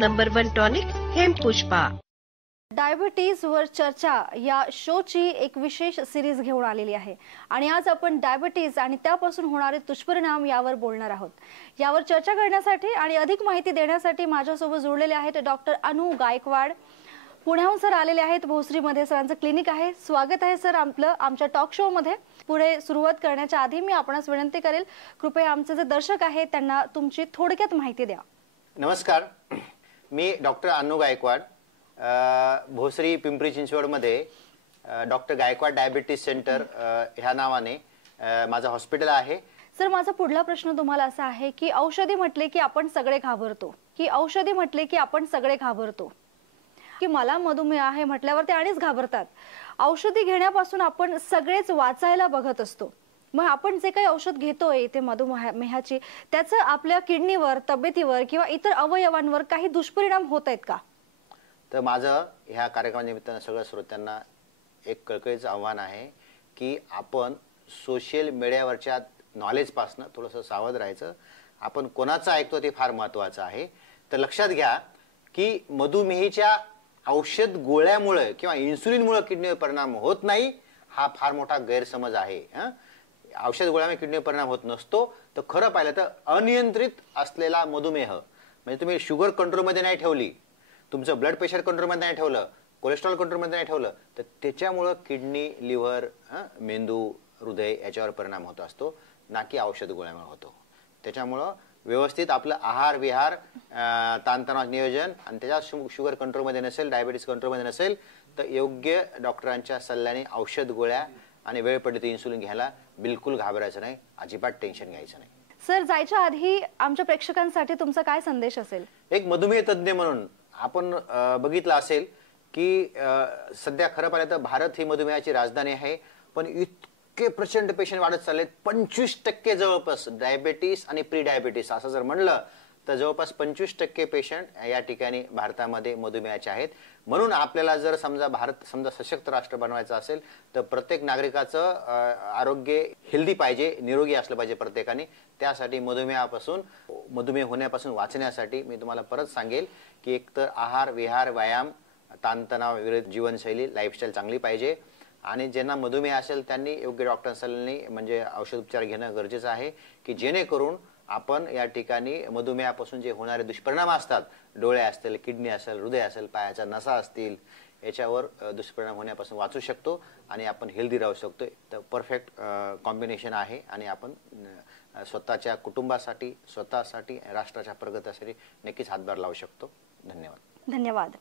Number 1 tonic Hempushpa. Diabetes वर चर्चा या शोची एक विशेष सिरीज घेऊन आलेली आहे आणि आज आपण डायबिटीज आणि त्यापासून होणारे दुष्परिणाम यावर बोलणार आहोत। यावर चर्चा करण्यासाठी आणि अधिक माहिती देण्यासाठी माझ्यासोबत जोडलेले आहेत डॉक्टर अनु गायकवाड, पुण्याहून सर आलेले आहेत। भोसरीमध्ये सरांचं क्लिनिक आहे। स्वागत आहे सर आपलं आमच्या टॉक शो मध्ये। पुढे सुरुवात करण्याच्या आधी मी आपणास विनंती करेल, कृपया आमचे जे दर्शक आहेत त्यांना तुमची थोडक्यात माहिती द्या। नमस्कार, मी डॉक्टर अनु गायकवाड, भोसरी पिंपरी चिंचवड मध्ये डॉक्टर गायकवाड डायबिटीज सेंटर ह्या नावाने माझं हॉस्पिटल आहे। सर माझा पुढला प्रश्न तुम्हाला असा आहे की औषधी म्हटले की आपण सगळे घाबरतो की मला मधुमेह आहे म्हटल्यावर ते आणीच घाबरतात। औषधी घेण्यापासून आपण सगळेच वाचायला बघत असतो। मग आपण जे काही औषध घेतोय ते मधुमेहाची, त्याचं आपल्या किडनीवर, तब्येतीवर किंवा इतर अवयवांवर काही दुष्परिणाम होत आहेत का? तर माझं ह्या कार्यक्रमानिमित्तानं सगळ्या श्रोत्यांना एक कळकळीचं आव्हान आहे की आपण सोशल मीडियावरच्या नॉलेजपासून थोडंसं सावध राहायचं। आपण कोणाचं ऐकतो ते फार महत्त्वाचं आहे। तर लक्षात घ्या की मधुमेहीच्या औषध गोळ्यामुळे किंवा इन्सुलिनमुळे किडनीवर परिणाम होत नाही, हा फार मोठा गैरसमज आहे। औषध गोळ्यामुळे किडनीवर परिणाम होत नसतो। तर खरं पाहिलं तर अनियंत्रित असलेला मधुमेह म्हणजे तुम्ही शुगर कंट्रोलमध्ये नाही ठेवली, तुमचं ब्लड प्रेशर कंट्रोलमध्ये नाही ठेवलं, कोलेस्ट्रॉल कंट्रोलमध्ये नाही ठेवलं, तर त्याच्यामुळे किडनी, लिव्हर, मेंदू, हृदय याच्यावर परिणाम होत असतो, ना की औषध गोळ्यामुळे होतो। त्याच्यामुळं व्यवस्थित आपलं आहार विहार, ताणतणाव नियोजन आणि त्याच्या शुगर कंट्रोलमध्ये नसेल, डायबिटीस कंट्रोलमध्ये नसेल तर योग्य डॉक्टरांच्या सल्ल्याने औषध गोळ्या आणि वेळ पडली तर इन्सुलिन घ्यायला बिलकुल घाबरायचं नाही, अजिबात टेन्शन घ्यायचं नाही। सर जायच्या आधी आमच्या प्रेक्षकांसाठी तुमचा काय संदेश असेल? एक मधुमेह तज्ञ म्हणून आपण बघितलं असेल की सध्या खरं पाहिलं तर भारत ही मधुमेहाची राजधानी आहे, पण इतके प्रचंड पेशंट वाढत चाललेत। 25% जवळपास डायबिटीस आणि प्री डायबिटीस असं जर म्हणलं तर जवळपास 25% पेशंट या ठिकाणी भारतामध्ये मधुमेहाचे आहेत। म्हणून आपल्याला जर भारत सशक्त राष्ट्र बनवायचं असेल तर प्रत्येक नागरिकाचं आरोग्य हेल्दी पाहिजे, निरोगी असलं पाहिजे प्रत्येकाने। त्यासाठी मधुमेह होण्यापासून वाचण्यासाठी मी तुम्हाला परत सांगेल की एकतर आहार विहार, व्यायाम, ताणतणाव विरहित जीवनशैली, लाईफस्टाईल चांगली पाहिजे आणि ज्यांना मधुमेह असेल त्यांनी योग्य डॉक्टर सल्ल्याने म्हणजे औषध उपचार घेणं गरजेचं आहे की जेणेकरून आपण या ठिकाणी मधुमेहापासून जे होणारे दुष्परिणाम असतात, डोळे असतील, किडनी असेल, हृदय असेल, पायाच्या नसा असतील, याच्यावर दुष्परिणाम होण्यापासून वाचू शकतो आणि आपण हेल्दी राहू शकतो। तर परफेक्ट कॉम्बिनेशन आहे आणि आपण स्वतःच्या कुटुंबासाठी, स्वतःसाठी, राष्ट्राच्या प्रगतीसाठी नक्कीच हातभार लावू शकतो। धन्यवाद। धन्यवाद।